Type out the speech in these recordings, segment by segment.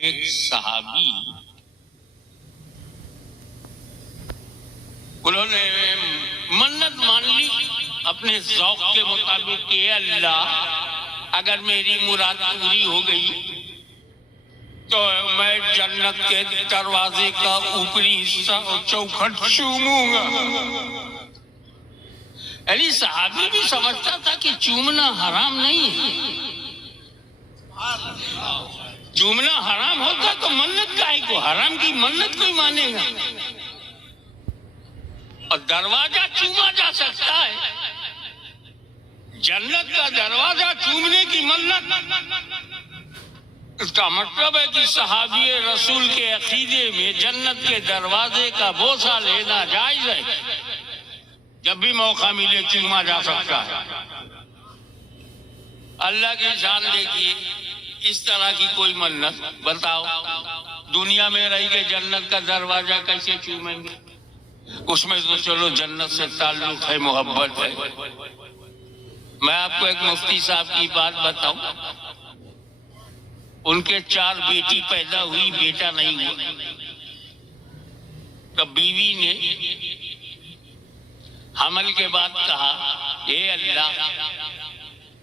एक सहाबी उन्होंने मन्नत मान ली अपने ज़ौक़ के मुताबिक कि अल्लाह अगर मेरी मुराद पूरी हो गई तो मैं जन्नत के दरवाजे का ऊपरी हिस्सा और चौखट चूमूंगा। यानी सहाबी भी समझता था कि चूमना हराम नहीं है। चूमना हराम होता तो मन्नत काहे को, हराम की मन्नत कोई मानेगा। और दरवाजा चूमा जा सकता है, जन्नत का दरवाजा चूमने की मन्नत। इसका मतलब है कि सहाबी रसूल के अकीदे में जन्नत के दरवाजे का बोसा लेना जायज है। जब भी मौका मिले चूमा जा सकता है। अल्लाह की शान देखिए, इस तरह की कोई मन्नत बताओ दुनिया में रह के जन्नत का दरवाजा कैसे चूमेंगे। उसमें तो चलो जन्नत से ताल्लुक है, मोहब्बत है। मैं आपको एक मुफ्ती साहब की बात बताऊं, उनके 4 बेटी पैदा हुई, बेटा नहीं हुआ। तब बीवी ने हमल के बाद कहा, ए अल्लाह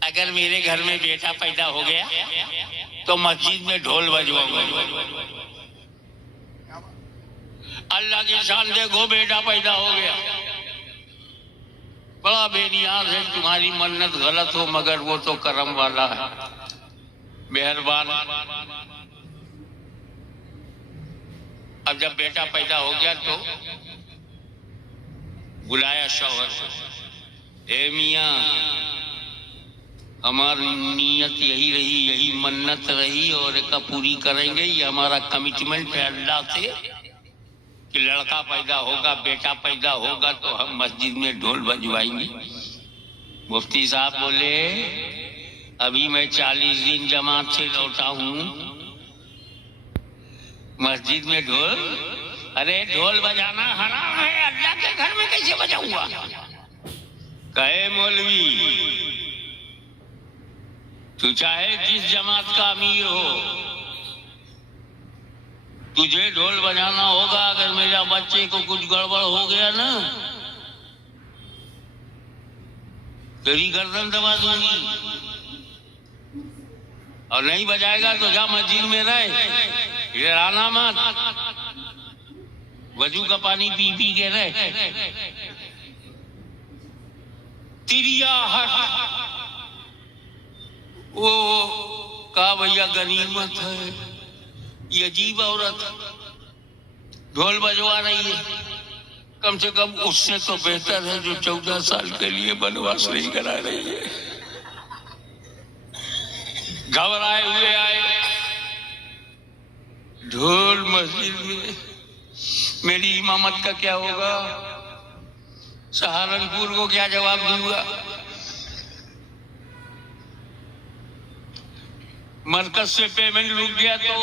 अगर मेरे घर में बेटा पैदा हो गया तो मस्जिद में ढोल बजवाऊंगा। अल्लाह की शान देखो, बेटा पैदा हो गया। बड़ा बेनियाज है, तुम्हारी मन्नत गलत हो मगर वो तो करम वाला है, मेहरबान। अब जब बेटा पैदा हो गया तो बुलाया शौहर, ए मियां हमारी नीयत यही रही, यही मन्नत रही और एक पूरी करेंगे। ये हमारा कमिटमेंट है अल्लाह से कि लड़का पैदा होगा, बेटा पैदा होगा तो हम मस्जिद में ढोल बजवाएंगे। मुफ्ती साहब बोले, अभी मैं 40 दिन जमात से लौटा हूँ, मस्जिद में ढोल? अरे ढोल बजाना हराम है, अल्लाह के घर में कैसे बजाऊंगा। कहे मौलवी तू चाहे जिस जमात का अमीर हो, तुझे ढोल बजाना होगा। अगर मेरा बच्चे को कुछ गड़बड़ हो गया ना, तेरी गर्दन दबा दूंगी। और नहीं बजाएगा तो जा मस्जिद में रहे, इधर आना मत, वजू का पानी पी पी के रहे। तिरिया हट वो कहा, भैया गनीमत है, ये अजीब औरत ढोल बजवा रही है। कम से कम उससे तो बेहतर है जो 14 साल के लिए बनवास नहीं करा रही है। घबराए हुए आए, ढोल मस्जिद में, मेरी इमामत का क्या होगा, सहारनपुर को क्या जवाब दूंगा। मरकज से पेमेंट रुक गया तो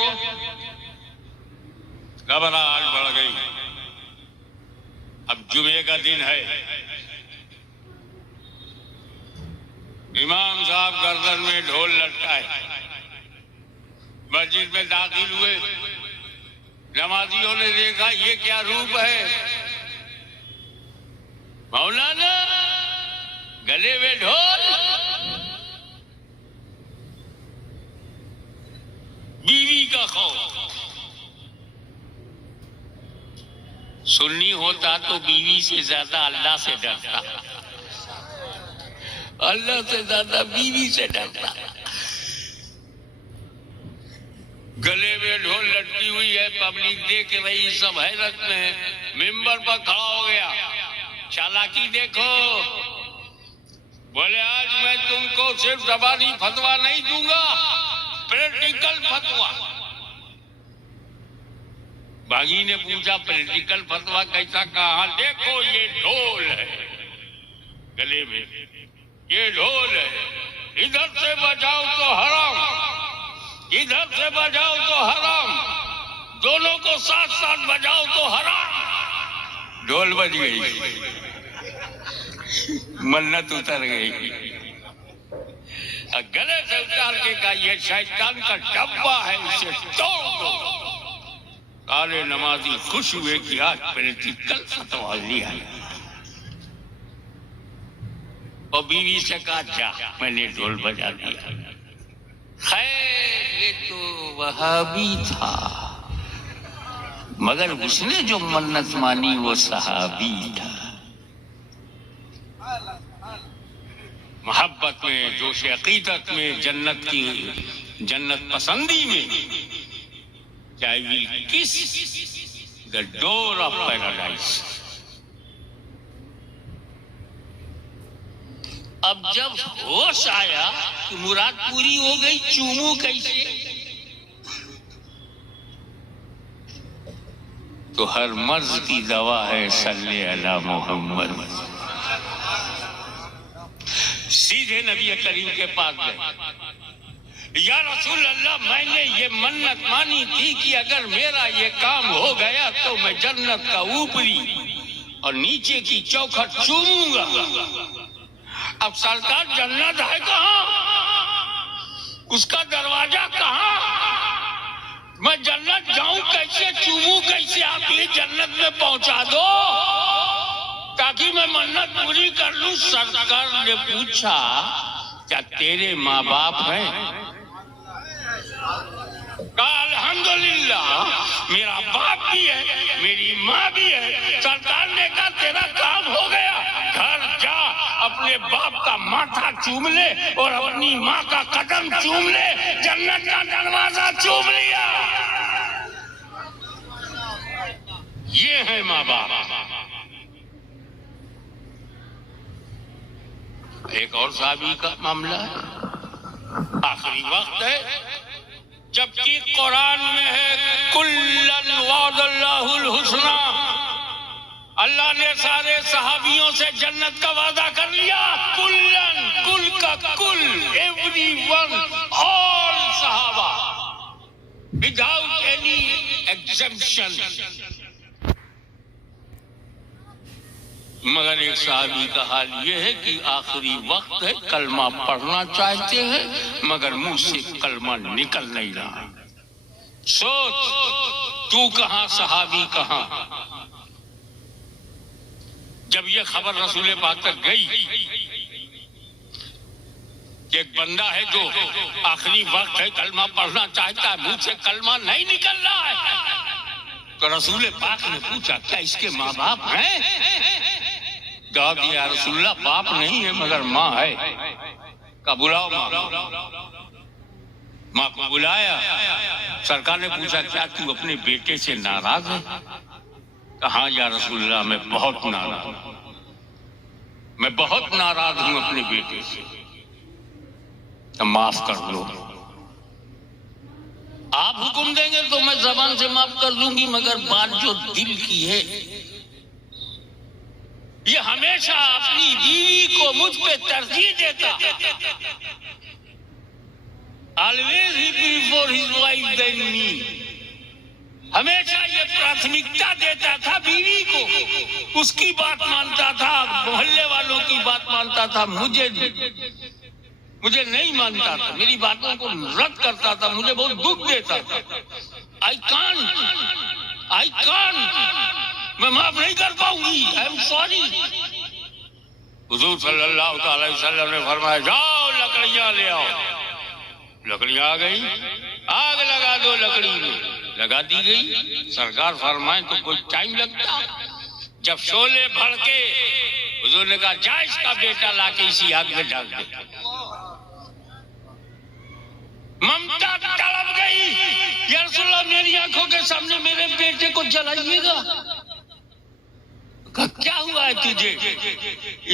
घबराहट बढ़ गई। अब जुमे का दिन है, इमाम साहब गर्दन में ढोल लटकाए मस्जिद में दाखिल हुए। नमाजियों ने देखा ये क्या रूप है, मौलाना गले में ढोल। बीवी का खौफ, सुन्नी होता तो बीवी से ज्यादा अल्लाह से डरता, अल्लाह से ज्यादा बीवी से डरता। गले में ढोल लटकी हुई है, पब्लिक देख रही, सब हैरत में है। मिंबर पर खड़ा हो गया, चालाकी देखो, बोले आज मैं तुमको सिर्फ ज़बानी फतवा नहीं दूंगा, प्रैक्टिकल फतवा। बागी ने पूछा, प्रैक्टिकल फतवा कैसा? कहा, देखो ये ढोल है गले में, ये ढोल है, इधर से बजाओ तो हराम, इधर से बजाओ तो हराम, दोनों को साथ साथ बजाओ तो हराम। ढोल बज गई, मन्नत उतर गई। गले से उतार के कहा, ये शैतान का डब्बा है, इसे तोड़ दो। सारे नमाजी खुश हुए कि आज पॉलिटिकल फतवा लिया। और बीवी से कहा जा, मैंने ढोल बजा दिया। खैर ये तो वहाबी था, मगर उसने जो मन्नत मानी वो सहाबी था। मोहब्बत में, जोश अकीदत में, जन्नत पसंदी में, I will kiss the door of paradise। अब जब होश आया कि मुराद पूरी हो गई, चूमू कैसे? तो हर मर्ज की दवा है सल्ले अला मोहम्मद। सीधे नबी करीम के पास गए, या रसूल अल्लाह, मैंने ये मन्नत मानी थी कि अगर मेरा ये काम हो गया तो मैं जन्नत का ऊपरी और नीचे की चौखट चूमूंगा। अब सरकार जन्नत है कहाँ? उसका दरवाजा कहाँ? मैं जन्नत जाऊं कैसे, चूमू कैसे? आप ये जन्नत में पहुंचा दो ताकि मैं मन्नत पूरी कर लूं। सरकार ने पूछा, क्या तेरे माँ बाप हैं? अल्हम्दुलिल्लाह, मेरा बाप भी है, मेरी माँ भी है। सरकार ने कहा तेरा काम हो गया, घर जा, अपने बाप का माथा चूम ले और अपनी माँ का कदम चूम ले, जन्नत का दरवाजा चूम लिया। ये है माँ बाप। एक और साहबी का मामला है, आखिरी वक्त है, जबकि कुरान में है कुल्लन वादल्लाहुल हुस्ना, अल्लाह ने सारे सहाबियों से जन्नत का वादा कर लिया। कुल्लन, कुल का कुल, एवरीवन, ऑल सहाबा, विदाउट एनी एग्जेम्पशन। मगर एक साहबी का हाल ये है कि आखिरी वक्त है, कलमा पढ़ना चाहते हैं मगर मुंह से कलमा निकल नहीं रहा। सोच, तू कहां, सहाबी कहां? जब ये खबर रसूल पाक तक गई कि एक बंदा है जो आखिरी वक्त है, कलमा पढ़ना चाहता है, मुंह से कलमा नहीं निकल रहा है, तो रसूल पाक ने पूछा, क्या इसके माँ बाप हैं? जवाब दिया, रसूलुल्लाह, बाप नहीं है मगर माँ है। का बुलाओ माँ को बुलाया। सरकार ने पूछा, क्या तू अपने बेटे से नाराज है? कहा, या रसूलुल्लाह, मैं बहुत नाराज हूं, मैं बहुत नाराज हूं अपने बेटे से, तो माफ कर दो। आप हुक्म देंगे तो मैं जबान से माफ कर दूंगी, मगर बात जो दिल की है, ये हमेशा अपनी बीवी को मुझ पे तरजीह देता, ऑलवेज ही before his wife then me, हमेशा ये प्राथमिकता देता था बीवी को, उसकी बात मानता था, मोहल्ले वालों की बात मानता था, मुझे नहीं मानता था, मेरी बातों को रद्द करता था, मुझे बहुत दुख देता था। आई कांट, मैं माफ नहीं कर पाऊंगी, आई एम सॉरी। हुजूर सल्लल्लाहु अलैहि वसल्लम ने फरमाया, जाओ लकड़ियां ले आओ। लकड़ियां आ गई, आग लगा दो लकड़ी में, लगा दी गई। सरकार फरमाए तो कोई टाइम लगता? जब शोले भड़के, हुजूर ने कहा, जा इसका बेटा लाके इसी आग में डाल दे। ममता तड़प गई, या रसूलल्लाह, मेरी आंखों के सामने मेरे बेटे को जलाइएगा। क्या हुआ है तुझे?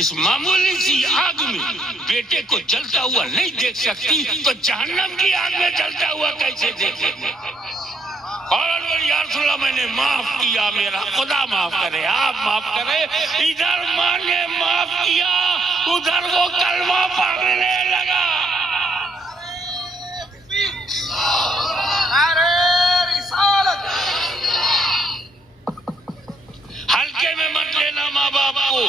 इस मामूली सी आग में बेटे को जलता हुआ नहीं देख सकती, तो जहन्नम की आग में जलता हुआ कैसे देखेंगे? और या रसूलल्लाह, मैंने माफ किया, मेरा खुदा माफ करे, आप माफ करे। इधर माँ ने माफ किया, उधर वो कलमा पढ़ने लगा। हल्के में मत लेना माँ बाप को।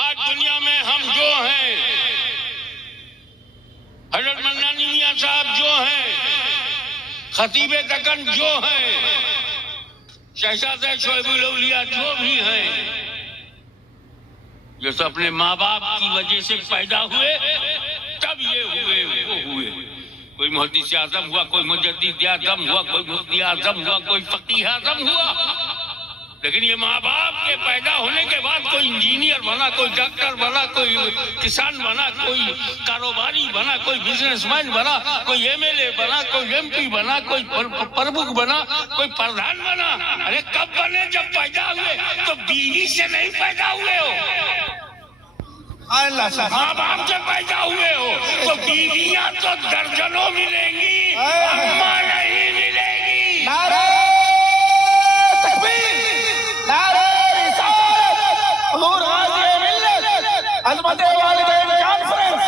आज दुनिया में हम जो हैं, हजरत मन्नानी मियां साहब जो हैं, खतीबे दकन जो हैं, शहजादे शोएबुल औलिया जो भी हैं, ये सब अपने माँ बाप की वजह से पैदा हुए, तब ये हुए वो हुए। कोई मुहद्दिस आजम हुआ, कोई मुजद्दिद आजम हुआ, कोई मुफ्ती आजम हुआ, कोई फकीह आजम हुआ, लेकिन ये माँ बाप के पैदा होने के बाद कोई इंजीनियर बना, कोई डॉक्टर बना, कोई किसान बना, कोई कारोबारी बना, कोई बिजनेसमैन बना, कोई एमएलए बना, कोई एमपी बना, कोई प्रमुख बना, कोई प्रधान बना। अरे कब बने? जब पैदा हुए। तो बीवी से नहीं पैदा हुए हो, माँ बाप से पैदा हुए हो। तो बीवियां तो दर्जनों मिलेंगी, अम्मा नहीं मिलेगी। नारे तकबीर, नारे रिसालत, हुजूर गाज़ी मिल्लत, अज़मत वालिदैन कॉन्फ्रेंस।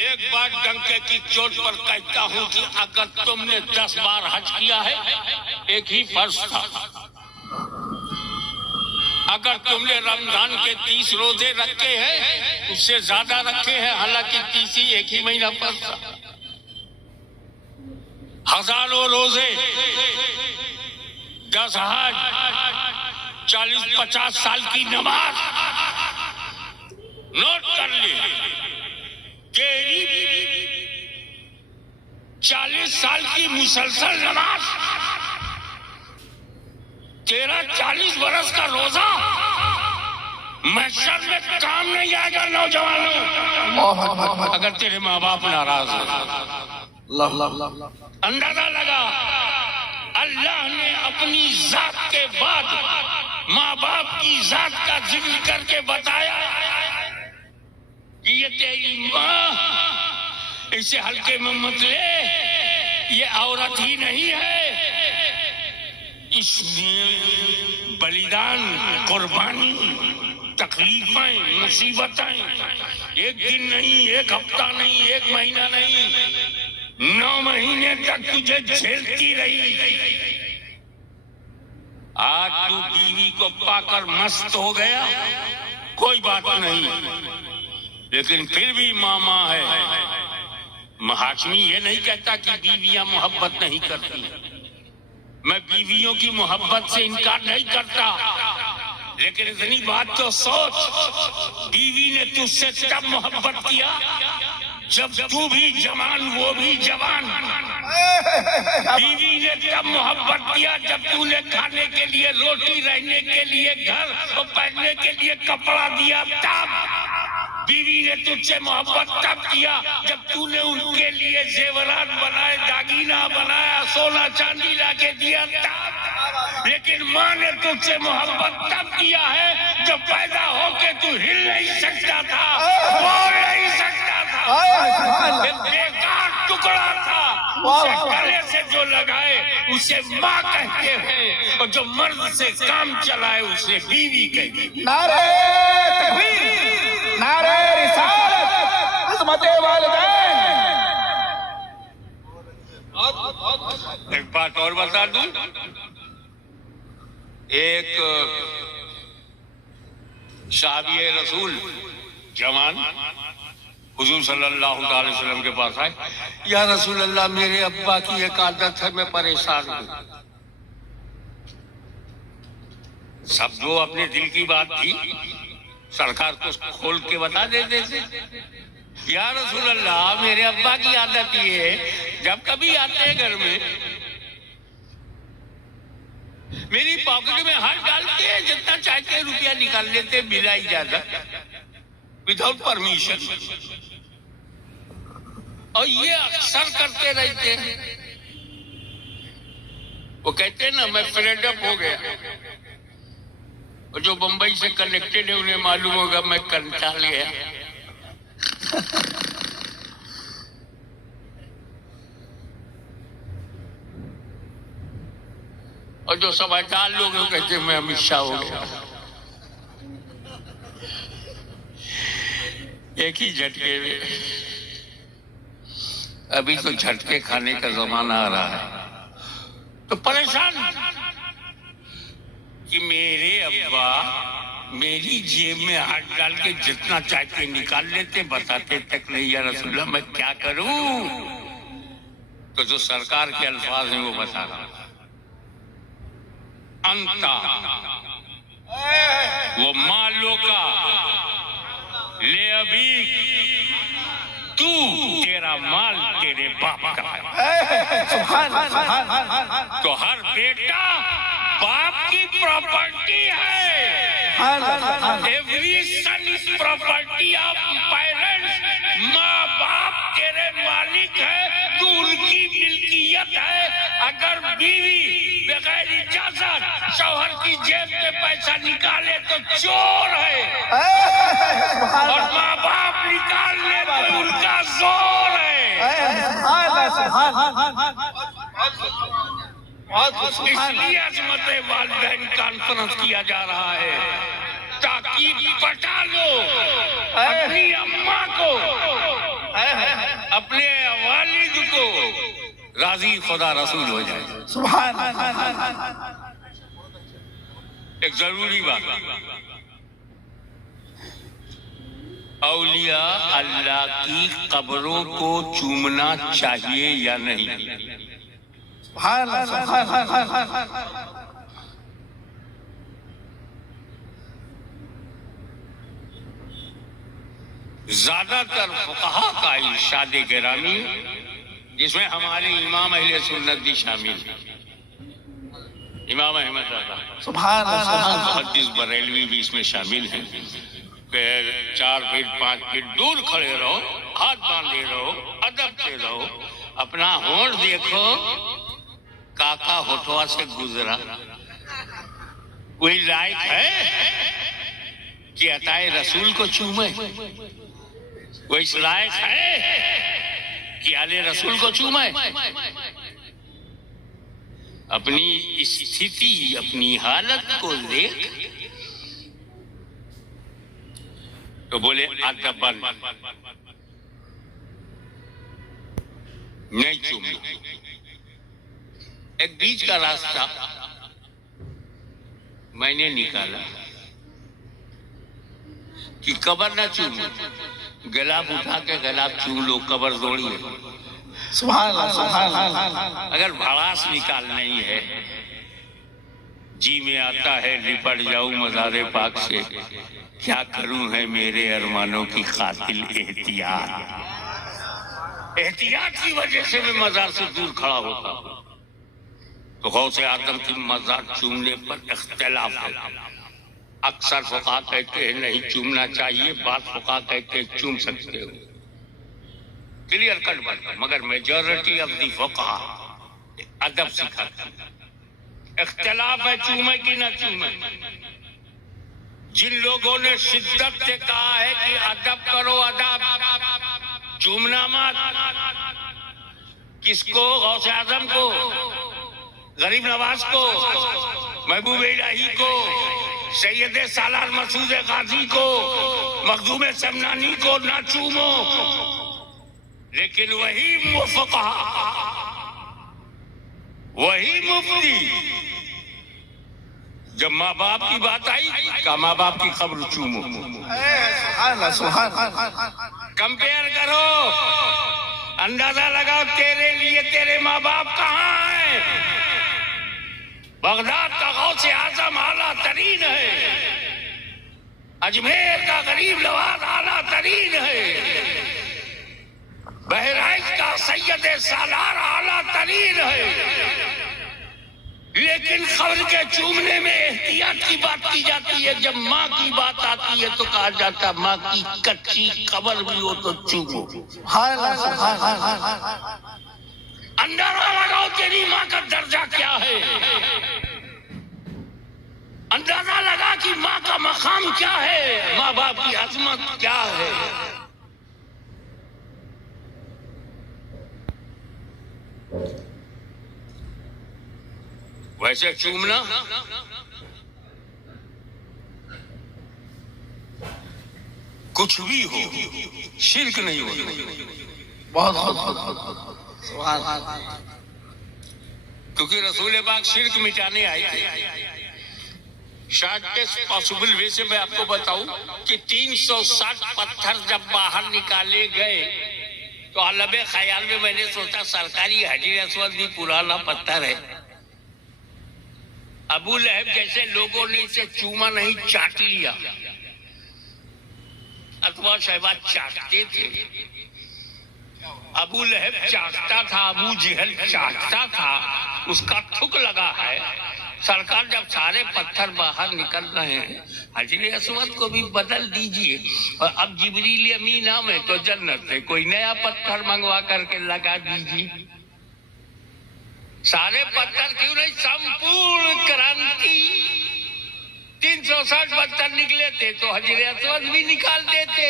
एक बात डंके की चोट पर कहता हूँ कि अगर तुमने 10 बार हज किया है, एक ही फर्ज था। अगर तुमने रमजान के 30 रोजे रखे हैं, उससे ज्यादा रखे हैं, हालांकि 30 ही एक ही महीना पर था। हजारों रोजे, 10 हज, 40-50 साल की नमाज, नोट कर ली। तेरी 40 साल की मुसलसल नमाज, तेरा 40 बरस का रोजा महशर में काम नहीं आएगा। नौजवानों, अगर तेरे माँ बाप नाराज हो, अंदाजा लगा, अल्लाह ने अपनी जात के बाद माँ बाप की जात का जिक्र करके बताया कि ये तेरी माँ, इसे हल्के में मत ले, ये औरत ही नहीं है। इसमें बलिदान, कुर्बानी, तकलीफें, मुसीबतें, एक दिन नहीं, एक हफ्ता नहीं, एक महीना नहीं, 9 महीने तक तुझे झेलती रही। आज तू बीवी को पाकर मस्त हो गया, कोई बात नहीं, लेकिन फिर भी मामा है। हाशमी ये नहीं कहता कि बीवियां मोहब्बत नहीं करती, मैं बीवियों की मोहब्बत से इनकार नहीं करता, लेकिन इतनी बात तो सोच, बीवी ने तुझसे तब मोहब्बत किया जब तू भी जवान, वो भी जवान। बीवी ने तब मोहब्बत किया जब तूने खाने के लिए रोटी, रहने के लिए घर और पहनने के लिए कपड़ा दिया। तब बीवी ने तुझसे मोहब्बत तब किया जब तूने उनके लिए जेवरात बनाए, दागीना बनाया, सोना चांदी लाके दिया। तब लेकिन माँ ने तुझसे मोहब्बत तब किया है जब पैदा होके तू हिल नहीं सकता था, बोल नहीं सकता था, बेकार टुकड़ा था। उसे गले से जो लगाए उसे माँ कहते हैं, और जो मर्द से काम चलाए उसे बीवी कहते हैं। नारे तकबीर, नारे रिसालत, अज़मत वालिदैन। एक बात और बता दूं, एक साहबी रसूल जवान हुजूर सल्लल्लाहु अलैहि वसल्लम के पास आए, या रसूल अल्लाह, मेरे अब्बा की एक आदत है, मैं परेशान हूँ। सब जो अपने दिल की बात थी सरकार को खोल के बता देते थे। या रसूल अल्लाह, मेरे अब्बा की आदत ये है, जब कभी आते हैं घर में, मेरी पॉकेट में हाथ डालते हैं, जितना चाहते हैं रुपया निकाल लेते बिना इजाजत, विदाउट परमिशन, और ये अक्सर करते रहते हैं। वो कहते हैं ना, मैं फेड अप हो गया, और जो बंबई से कनेक्टेड है उन्हें मालूम होगा मैं कंटाल गया। और जो समझदार लोग हैं कहते हैं मैं अमित शाह हो गया। एक ही झटके में, अभी तो झटके खाने का जमाना आ रहा है, तो परेशान कि मेरे अब्बा मेरी जेब में हाथ डाल के जितना चाहते निकाल लेते, बताते तक नहीं या रसूलल्लाह मैं क्या करूं। तो जो सरकार के अल्फाज हैं वो बता रहा हूं। अंता वो मालों का ले अभी तू, तेरा माल तेरे बाप का है। तो हर बेटा बाप की प्रॉपर्टी है। Every son is property of parents. माँ बाप तेरे मालिक है, तू उनकी मिल्कियत है। अगर बीवी बगैर इजाजत शौहर की जेब से पैसा निकाले तो चोर है, और माँ बाप निकाल ले तो उनका जोर है। इसलिए अजमत वालिदैन कॉन्फ्रेंस किया जा रहा है ताकि पटा लो अपनी अम्मा को, अपने वालिद को, राजी खुदा रसूल हो जाए। सुभान एक जरूरी बात, औलिया अल्लाह की कब्रों को चूमना चाहिए या नहीं? ज्यादातर फुक़हा का इरशाद गिरामी, जिसमें हमारे इमाम अहले सुन्नत भी शामिल हैं, इमाम अहमद मुहद्दिस बरेलवी भी इसमें शामिल हैं, 4 फीट 5 फीट दूर खड़े रहो, हाथ बांधे रहो, अदब से रहो, अपना होंठ देखो, काका होठवा से गुजरा, कोई लायक है कि अताए रसूल को चूमे? कोई इस लायक है कि आले रसूल को चूमे? अपनी स्थिति, अपनी हालत को देख तो बोले अदबन नहीं चूमना। एक बीच का रास्ता मैंने निकाला कि कबर न चूमो, गलाब उठा के गलाब चूम लो, कबर जोड़ी है। अगर भड़ास निकालना ही है, जी में आता है लिपट जाऊं मज़ारे पाक से, क्या करूं है मेरे अरमानों की कातिल एहतियात। एहतियात की वजह से मैं मज़ार से दूर खड़ा होता हूं। तो गौसे आदम की मज़ार चूमने पर इख्तिलाफ है। अक्सर फुक़हा कहते हैं नहीं चूमना चाहिए, बाद फुक़हा कहते हैं चूम सकते हो। क्लियर कट बात, मगर मेजॉरिटी ऑफ दी फुक़हा अदब सिखाते हैं। इख्तिलाफ है चूमे की ना चूमे। जिन लोगों ने शिद्दत से कहा है कि अदब करो, अदब, चूमना मत, किसको? गौसे आजम को, गरीब नवाज को, महबूब इलाही को, सैयद सालार मसूद गाजी को, मखदूम समनानी को ना चूमो। लेकिन वही फुक़हा, वही मुफ्ती, जब माँ बाप की बात आई का माँ बाप की खबर चूमो। कंपेयर करो, अंदाजा लगाओ तेरे लिए तेरे माँ बाप कहाँ हैं। बगदाद का गौसे आजम आला तरीन है, अजमेर का गरीब नवाज आला तरीन है, बहराइच का सैयद सालार आला तरीन है। लेकिन खबर के चूमने में एहतियात की बात की जाती है। जब माँ की बात आती है तो कहा जाता है माँ की कच्ची खबर भी हो तो चूमो। अंदाजा लगाओ तेरी माँ का दर्जा क्या है, अंदाजा लगा कि माँ का मकाम क्या है, माँ बाप की अजमत क्या है। वैसे चूमना कुछ भी हो, शिर्क नहीं हो। बहुत क्योंकि रसूल पाक शिर्क मिटाने आए थे। शॉर्टेस्ट पॉसिबल वे से मैं आपको बताऊं कि 360 पत्थर जब बाहर निकाले गए तो आलम ख्याल में मैंने सोचा सरकारी हजीर अस्वद भी पुराना पत्थर है। अबू लहब जैसे लोगों ने इसे चूमा नहीं, चाट लिया, अथवा शहबाज चाटते थे। अबू लहब चाटता था, अबू जहल चाटता था, उसका थुक लगा है। सरकार जब सारे पत्थर बाहर निकल रहे हैं, हजरे अस्वद को भी बदल दीजिए और अब जिब्रील अमीन आए तो जन्नत से कोई नया पत्थर मंगवा करके लगा दीजिए। सारे पत्थर क्यों नहीं, संपूर्ण क्रांति 360 पत्थर निकले थे तो हजरे अस्वद भी निकाल देते।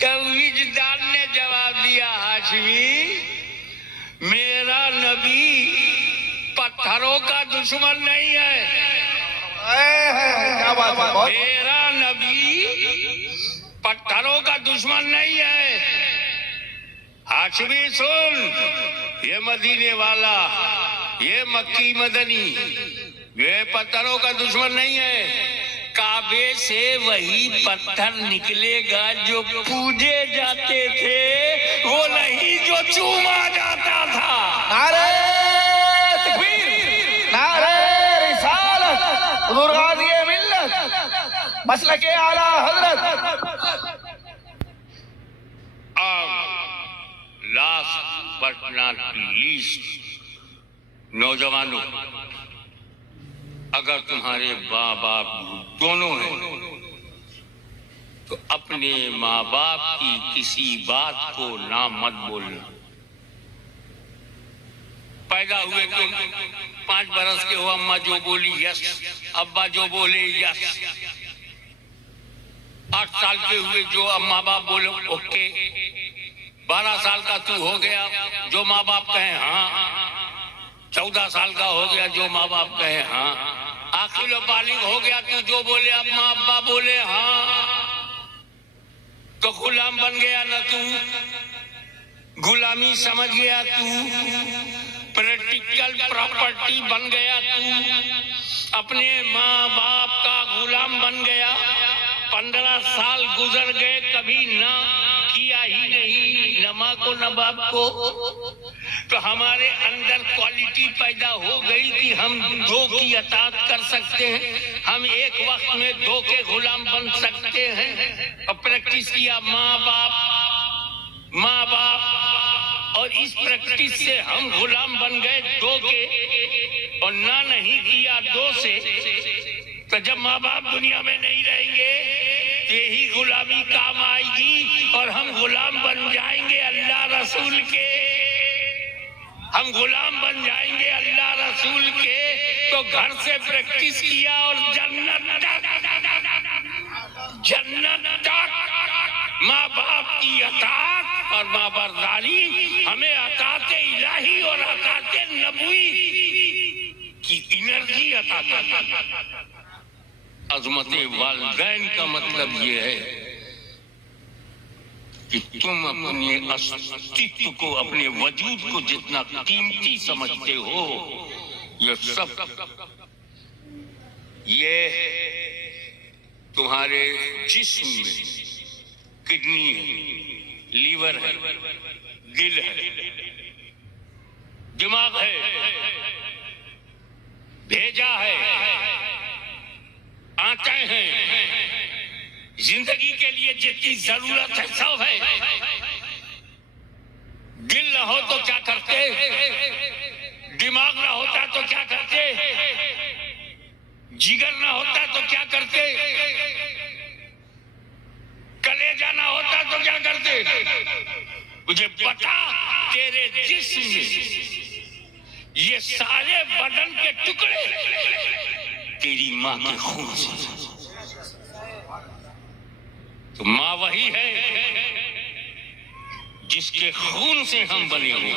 विजदान ने जवाब दिया, हाशमी मेरा नबी पत्थरों का दुश्मन नहीं है। क्या बात है, मेरा नबी पत्थरों का दुश्मन नहीं है। हाशमी सुन, ये मदीने वाला, ये मक्की मदनी, ये पत्थरों का दुश्मन नहीं है। काबे से वही पत्थर निकलेगा जो पूजे जाते थे, वो नहीं जो चूमा जाता था। नारे तकबीर, नारे रिसालत, हुजूर गाज़ी मिल्लत, मसलके आला हजरत। लास्ट बट नॉट लीस्ट, नौजवानों, अगर तुम्हारे माँ बाप दोनों हैं तो अपने माँ बाप की किसी बात को ना मत बोलना। पैदा हुए तुम 5 बरस के हो, अम्मा जो बोली यस, अब्बा जो बोले यस। 8 साल के हुए, जो अम्मा बाप बोले ओके। 12 साल का तू हो गया, जो माँ बाप कहे हाँ। 14 साल का हो गया, जो माँ बाप कहे हाँ। आखिर बालिग हो गया, तू जो बोले अम्मा अब्बा बोले हाँ, तो गुलाम बन गया ना तू, गुलामी समझ गया तू, प्रैक्टिकल प्रॉपर्टी बन गया तू, अपने माँ बाप का गुलाम बन गया। 15 साल गुजर गए, कभी ना किया ही नहीं, न माँ को न बाप को। तो हमारे अंदर क्वालिटी पैदा हो गई कि हम 2 की अताअत कर सकते हैं, हम एक वक्त में 2 के गुलाम बन सकते हैं। और प्रैक्टिस किया माँ बाप, और इस प्रैक्टिस से हम गुलाम बन गए 2 के, और ना नहीं किया 2 से। तो जब माँ बाप दुनिया में नहीं रहेंगे, यही गुलामी काम आएगी और हम गुलाम बन जाएंगे अल्लाह रसूल के। हम गुलाम बन जाएंगे अल्लाह रसूल के। तो घर से प्रैक्टिस किया और जन्नत तक माँ बाप की अताअत और माँ बरदारी हमें अताअते इलाही और अताअते नबवी की एनर्जी अता करती। अज़मते वालिदैन का मतलब ये है कि तुम अपने अस्तित्व को, अपने वजूद को जितना कीमती समझते हो, ये सब ये तुम्हारे जिस्म में किडनी है, लीवर है, दिल है, दिमाग है, भेजा है, आंखें हैं, जिंदगी के लिए जितनी जरूरत है सब है। दिल न हो तो क्या करते, दिमाग न होता तो क्या करते, जिगर न होता तो क्या करते, कलेजा न होता तो क्या करते। मुझे बता, तेरे जिस्म में ये सारे बदन के टुकड़े तेरी माँ के खून से। तो माँ वही है जिसके खून से हम बने हुए,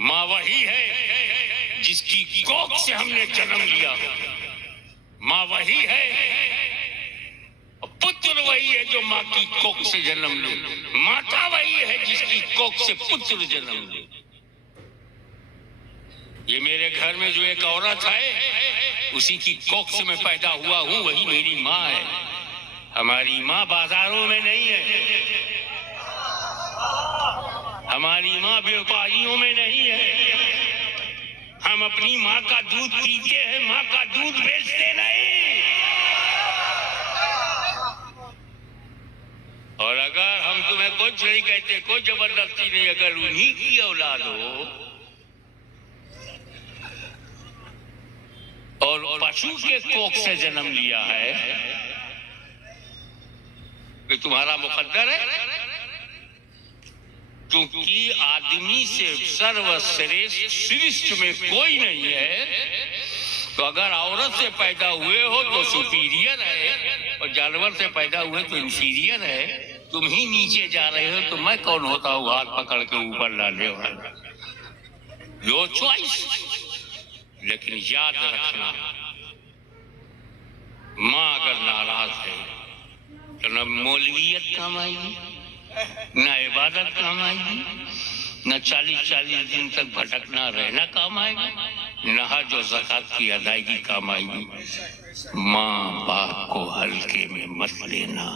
माँ वही है जिसकी कोख से हमने जन्म लिया, माँ वही है, पुत्र वही है जो माँ की कोख से जन्म ले, माता वही है जिसकी कोख से पुत्र जन्म ले। ये मेरे घर में जो एक औरत है, उसी की कोख से मैं पैदा हुआ हूँ, वही मेरी माँ है। हमारी माँ बाजारों में नहीं है, हमारी माँ व्यापारियों में नहीं है। हम अपनी माँ का दूध पीते हैं, माँ का दूध बेचते नहीं। और अगर हम तुम्हें कुछ नहीं कहते, कोई जबरदस्ती नहीं, अगर उन्हीं की औलाद हो और पशु के कोख से जन्म लिया है, कि तुम्हारा मुकद्दर है। क्योंकि आदमी से सर्वश्रेष्ठ सृष्टि में कोई नहीं है, तो अगर औरत से पैदा हुए हो तो सुपीरियर है, और जानवर से पैदा हुए तो इंफीरियर है। तुम ही नीचे जा रहे हो तो मैं कौन होता हूँ हाथ पकड़ के ऊपर लाने वाला? Your choice. लेकिन याद रखना, माँ अगर नाराज है तो न मौलवियत काम आएगी, न इबादत काम आएगी, न 40-40 दिन तक भटकना रहना काम आएगा, न हज और ज़कात की अदायगी काम आएगी। माँ बाप को हल्के में मत लेना।